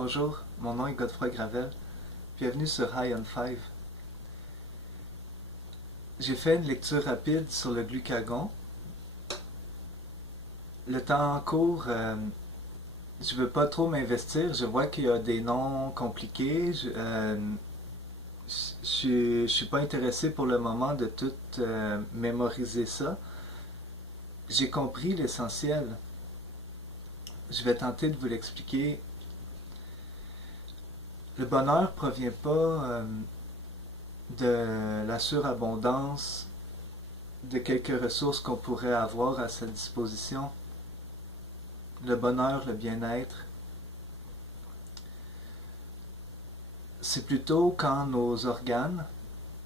Bonjour, mon nom est Godefroy Gravel. Bienvenue sur High on Five. J'ai fait une lecture rapide sur le glucagon. Le temps court, je veux pas trop m'investir. Je vois qu'il y a des noms compliqués. Je suis pas intéressé pour le moment de tout mémoriser ça. J'ai compris l'essentiel. Je vais tenter de vous l'expliquer. Le bonheur provient pas de la surabondance de quelques ressources qu'on pourrait avoir à sa disposition. Le bonheur, le bien-être, c'est plutôt quand nos organes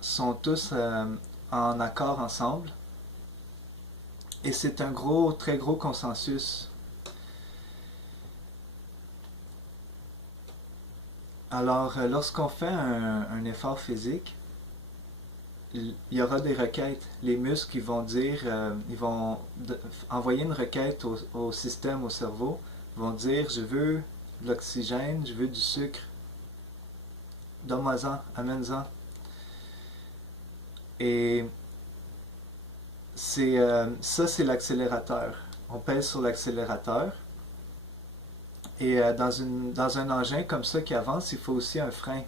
sont tous en accord ensemble. Et c'est un très gros consensus. Alors, lorsqu'on fait un effort physique, il y aura des requêtes. Les muscles ils vont dire, ils vont envoyer une requête au système, au cerveau. Ils vont dire, je veux de l'oxygène, je veux du sucre. Donne-moi-en, amène-en. Et ça, c'est l'accélérateur. On pèse sur l'accélérateur. Et dans un engin comme ça qui avance, il faut aussi un frein.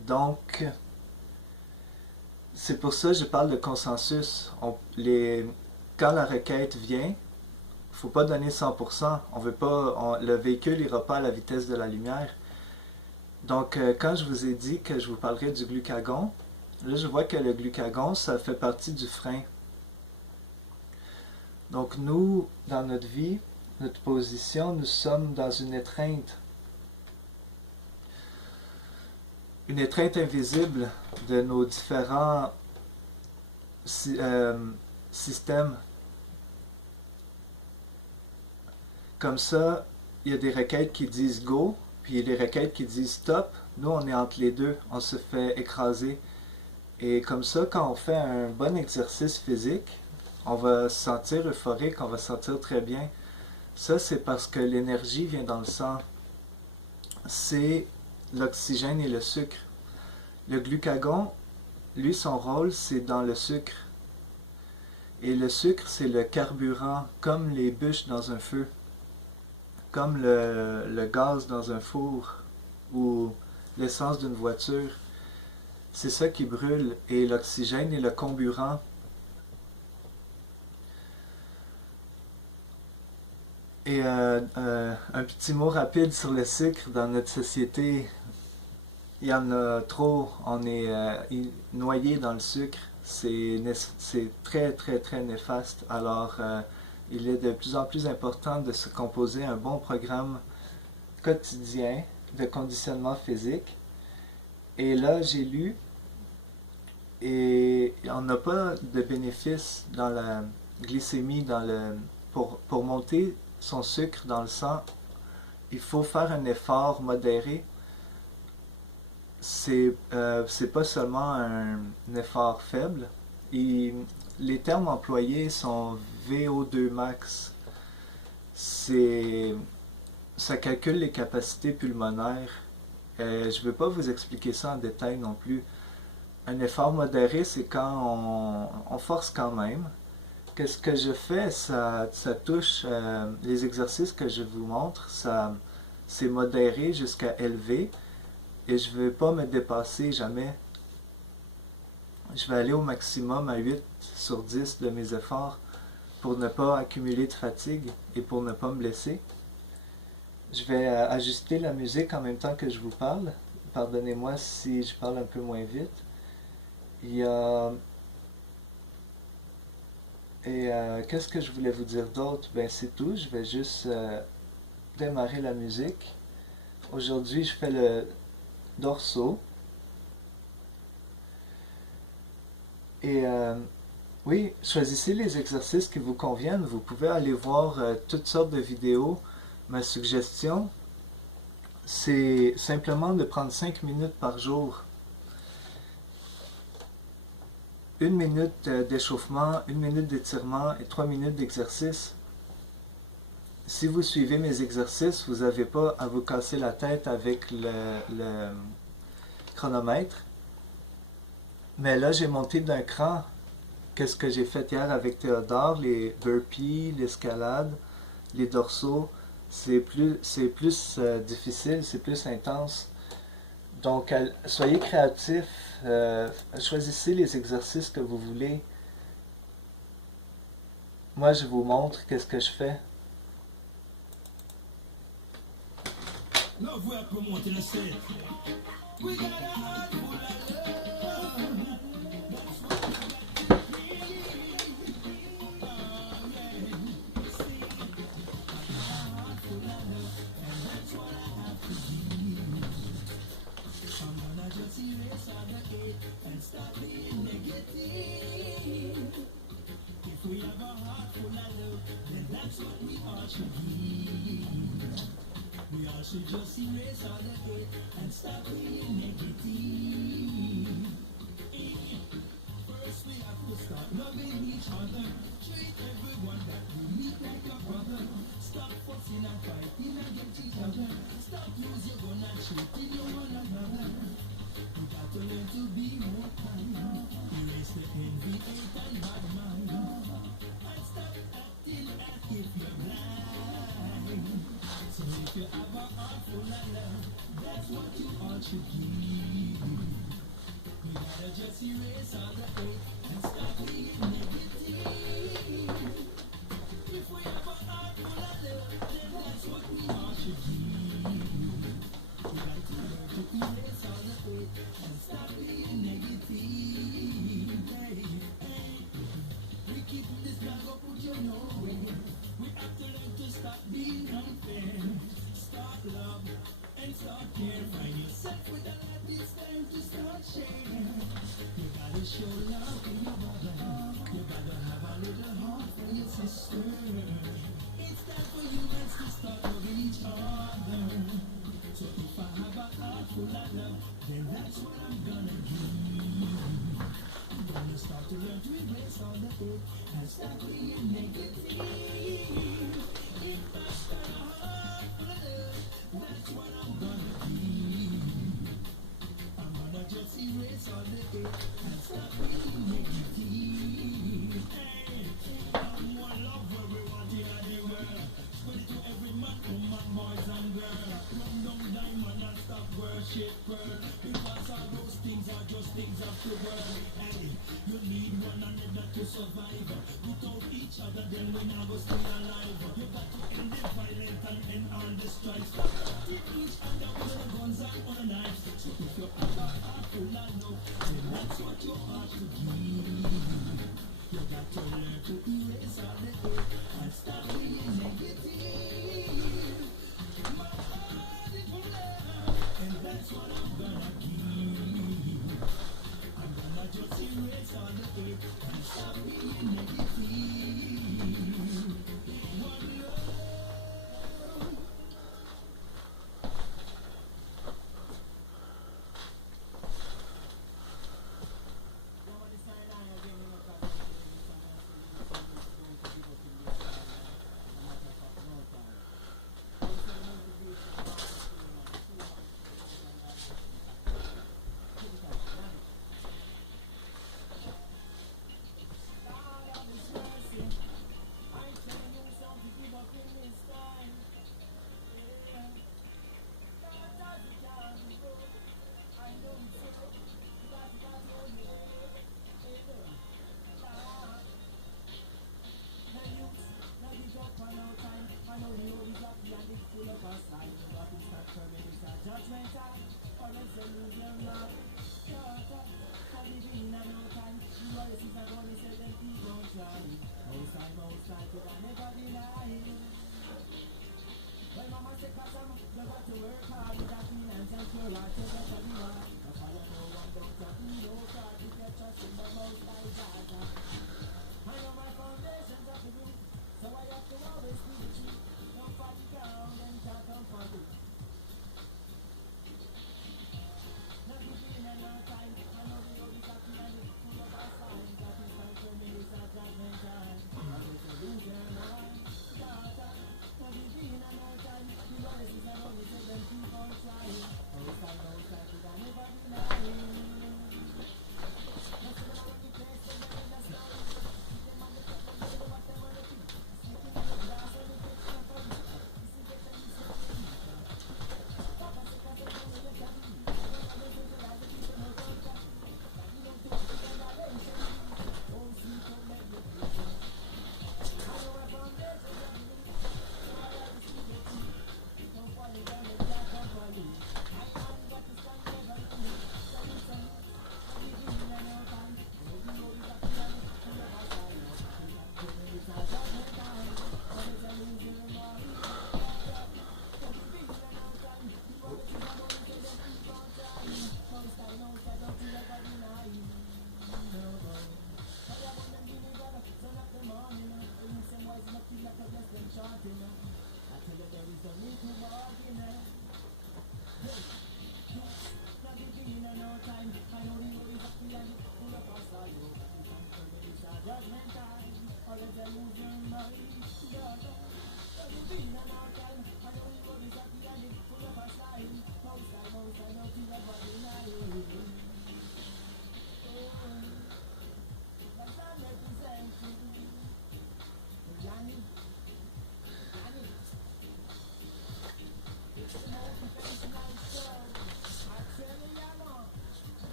Donc, c'est pour ça que je parle de consensus. Quand la requête vient, il ne faut pas donner 100%. On veut pas, le véhicule n'ira pas à la vitesse de la lumière. Donc, quand je vous ai dit que je vous parlerai du glucagon, là, je vois que le glucagon, ça fait partie du frein. Donc, nous, dans notre vie, notre position, nous sommes dans une étreinte. Une étreinte invisible de nos différents systèmes. Comme ça, il y a des requêtes qui disent go, puis il y a des requêtes qui disent stop. Nous, on est entre les deux, on se fait écraser. Et comme ça, quand on fait un bon exercice physique, on va se sentir euphorique, on va se sentir très bien. Ça, c'est parce que l'énergie vient dans le sang. C'est l'oxygène et le sucre. Le glucagon, lui, son rôle, c'est dans le sucre. Et le sucre, c'est le carburant, comme les bûches dans un feu, comme le gaz dans un four ou l'essence d'une voiture. C'est ça qui brûle. Et l'oxygène est le comburant. Et un petit mot rapide sur le sucre dans notre société. Il y en a trop. On est noyé dans le sucre. C'est très, très, très néfaste. Alors, il est de plus en plus important de se composer un bon programme quotidien de conditionnement physique. Et là, j'ai lu, et on n'a pas de bénéfice dans la glycémie, pour monter son sucre dans le sang, il faut faire un effort modéré. C'est pas seulement un effort faible. Les termes employés sont VO2 max. Ça calcule les capacités pulmonaires. Je ne vais pas vous expliquer ça en détail non plus. Un effort modéré, c'est quand on force quand même. Qu'est-ce que je fais? Ça touche les exercices que je vous montre. C'est modéré jusqu'à élevé. Et je ne vais pas me dépasser jamais. Je vais aller au maximum à 8 sur 10 de mes efforts pour ne pas accumuler de fatigue et pour ne pas me blesser. Je vais ajuster la musique en même temps que je vous parle. Pardonnez-moi si je parle un peu moins vite. Il y a... Et qu'est-ce que je voulais vous dire d'autre? Ben c'est tout, je vais juste démarrer la musique. Aujourd'hui, je fais le dorso. Et oui, choisissez les exercices qui vous conviennent. Vous pouvez aller voir toutes sortes de vidéos. Ma suggestion, c'est simplement de prendre 5 minutes par jour. 1 minute d'échauffement, 1 minute d'étirement et 3 minutes d'exercice. si vous suivez mes exercices, vous n'avez pas à vous casser la tête avec le chronomètre. Mais là, j'ai monté d'un cran. Qu'est-ce que j'ai fait hier avec Théodore? Les burpees, l'escalade, les dorsaux. C'est plus difficile, c'est plus intense. Donc, soyez créatifs. Choisissez les exercices que vous voulez. Moi, je vous montre qu'est-ce que je fais.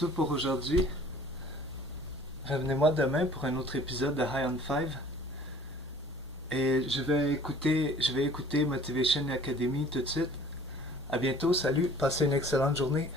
tout pour aujourd'hui. Revenez-moi demain pour un autre épisode de High on Five. Et je vais écouter Motivation Academy tout de suite. À bientôt, salut, passez une excellente journée.